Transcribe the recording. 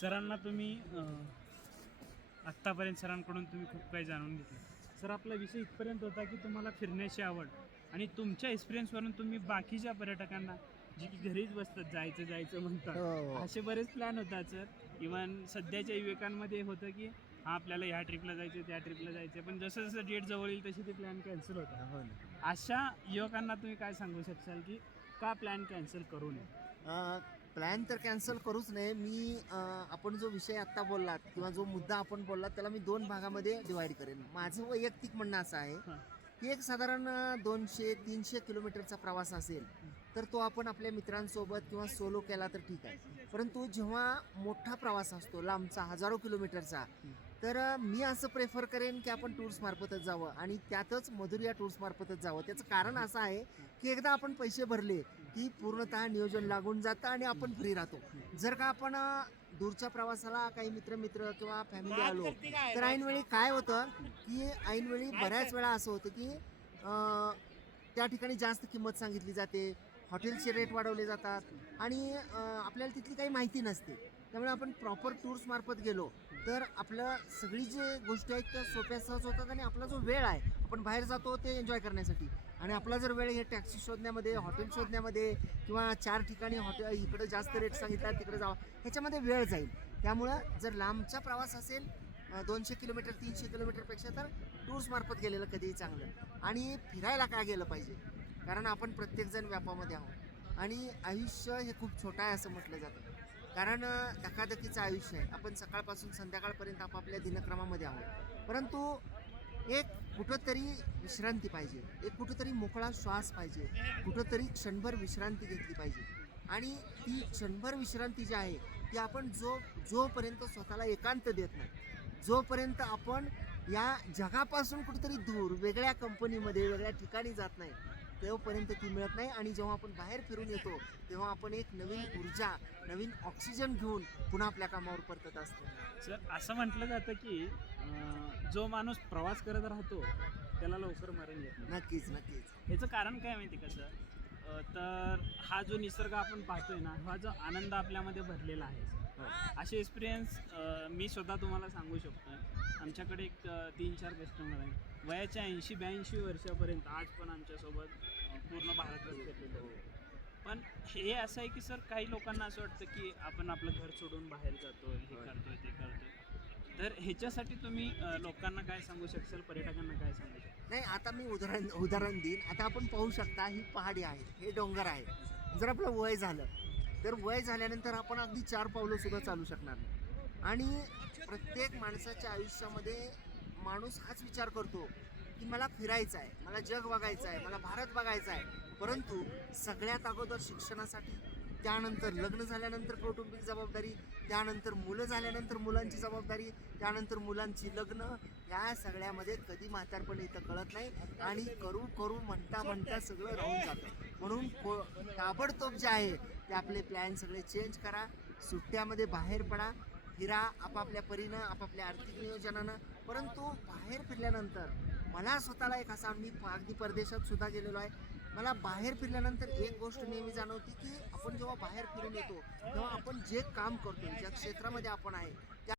सरांना तुम्ही आत्तापर्यंत सरांकडून तुम्ही खूप काही जाणून घेतलं. सर, आपला विषय इथपर्यंत होता की तुम्हाला फिरण्याची आवड आणि तुमच्या एक्सपिरियन्सवरून तुम्ही बाकीच्या पर्यटकांना जे की घरीच बसतात जायचं जायचं म्हणतात, हो. असे बरेच प्लॅन होतात सर. इवन सध्याच्या युवकांमध्ये होतं की हा आपल्याला ह्या ट्रिपला जायचं त्या ट्रिपला जायचं, पण जसं जसं डेट जवळ येईल तसे ते प्लॅन कॅन्सल होतात. हो ना. अशा युवकांना तुम्ही काय सांगू शकाल की का प्लॅन कॅन्सल करू नये? प्लॅन तर कॅन्सल करूच नये. आपण जो विषय आत्ता बोललात किंवा जो मुद्दा आपण बोललात त्याला मी 2 भागामध्ये डिवाईड करेन. माझं वैयक्तिक म्हणणं असं आहे हां. की एक साधारण 200-300 किलोमीटरचा प्रवास असेल तर तो आपण आपल्या मित्रांसोबत किंवा सोलो केला तर ठीक आहे. परंतु जेव्हा मोठा प्रवास असतो लांबचा हजारो किलोमीटरचा, तर मी असं प्रेफर करेन की आपण टूर्समार्फतच जावं आणि त्यातच मधुरिया टूर्समार्फतच जावं. त्याचं कारण असं आहे की एकदा आपण पैसे भरले की पूर्णतः नियोजन लागून जातं आणि आपण फ्री राहतो. जर का आपण दूरच्या प्रवासाला काही मित्र किंवा फॅमिली आलो तर ऐनवेळी काय होतं की ऐनवेळी बऱ्याच वेळा असं होतं की त्या ठिकाणी जास्त किंमत सांगितली जाते, हॉटेलचे रेट वाढवले जातात आणि आपल्याला तिथली काही माहिती नसते. त्यामुळे आपण प्रॉपर टूर्समार्फत गेलो तर आपलं सगळी जे गोष्टी आहेत त्या सोप्या सहज होतात आणि आपला जो वेळ आहे आपण बाहेर जातो ते एन्जॉय करण्यासाठी आणि आपला जर वेळ हे टॅक्सी शोधण्यामध्ये, हॉटेल शोधण्यामध्ये किंवा 4 ठिकाणी हॉटेल इकडं जास्त रेट सांगितला तिकडे जावं ह्याच्यामध्ये वेळ जाईल. त्यामुळं जर लांबचा प्रवास असेल 200 किलोमीटर 300 किलोमीटरपेक्षा तर टूर्समार्फत गेलेलं कधीही चांगलं. आणि फिरायला काय गेलं पाहिजे, कारण आपण प्रत्येकजण व्यापामध्ये आहोत आणि आयुष्य हे खूप छोटं आहे असं म्हटलं जातं. कारण धकाधकीचं आयुष्य आहे. आपण सकाळपासून संध्याकाळपर्यंत आपापल्या दिनक्रमामध्ये आहोत. परंतु एक कुठंतरी विश्रांती पाहिजे, एक कुठंतरी मोकळा श्वास पाहिजे, कुठंतरी क्षणभर विश्रांती घेतली पाहिजे. आणि ती क्षणभर विश्रांती जी आहे ती आपण जोपर्यंत स्वतःला एकांत देत नाही, जोपर्यंत आपण या जगापासून कुठेतरी दूर वेगळ्या कंपनीमध्ये वेगळ्या ठिकाणी जात नाही तोपर्यंत ती मिळत नाही. आणि जेव्हा आपण बाहेर फिरून येतो तेव्हा आपण एक नवीन ऊर्जा, नवीन ऑक्सिजन घेऊन पुन्हा आपल्या कामावर परतत असतो. सर, असं म्हटलं जातं की जो माणूस प्रवास करत राहतो त्याला लवकर मरण येत नाही. नक्कीच नक्कीच. याचं कारण काय माहिती का सर? तर हा जो निसर्ग आपण पाहतोय ना, हा जो आनंद आपल्यामध्ये भरलेला आहे, असे एक्सपिरियन्स मी स्वतः तुम्हाला सांगू शकतो. आमच्याकडे एक 3-4 कस्टमर आहेत, वयाच्या 80-82 वर्षापर्यंत आज पण आमच्यासोबत पूर्ण भारतभर फिरलेले आहेत. पण हे असं आहे की सर, काही लोकांना असं वाटतं की आपण आपलं घर सोडून बाहेर जातोय, हे करतोय ते करतोय. तर ह्याच्यासाठी तुम्ही लोकांना काय सांगू शकाल, पर्यटकांना काय सांगू शकाल? नाही, आता मी उदाहरण देईन. आता आपण पाहू शकता ही पहाडी आहे, हे डोंगर आहे. जर आपलं वय झालं तर वय झाल्यानंतर आपण अगदी 4 पावलं सुद्धा चालू शकणार नाही. आणि प्रत्येक माणसाच्या आयुष्यामध्ये माणूस हाच विचार करतो की मला फिरायचं आहे, मला जग बघायचं आहे, मला भारत बघायचा आहे. परंतु सगळ्यात अगोदर शिक्षणासाठी, त्यानंतर लग्न झाल्यानंतर कौटुंबिक जबाबदारी, त्यानंतर मुलं झाल्यानंतर मुलांची जबाबदारी, त्यानंतर मुलांची लग्न, या सगळ्यामध्ये कधी म्हातारपण इथं कळत नाही आणि करू करू म्हणता सगळं राहून जातं. म्हणून ताबडतोब जे आहे ते आपले प्लॅन सगळे चेंज करा, सुट्ट्यामध्ये बाहेर पडा, फिरा आपापल्या परीनं, आपापल्या आर्थिक नियोजनानं. परंतु बाहेर फिरल्यानंतर मला स्वतःला एक असा, मी अगदी परदेशात सुद्धा गेलेलो आहे, मला बाहेर फिरल्यानंतर एक गोष्ट नेहमी जाणवते की आपण जेव्हा बाहेर फिरून येतो तेव्हा आपण जे काम करतो, ज्या क्षेत्रामध्ये आपण आहे त्या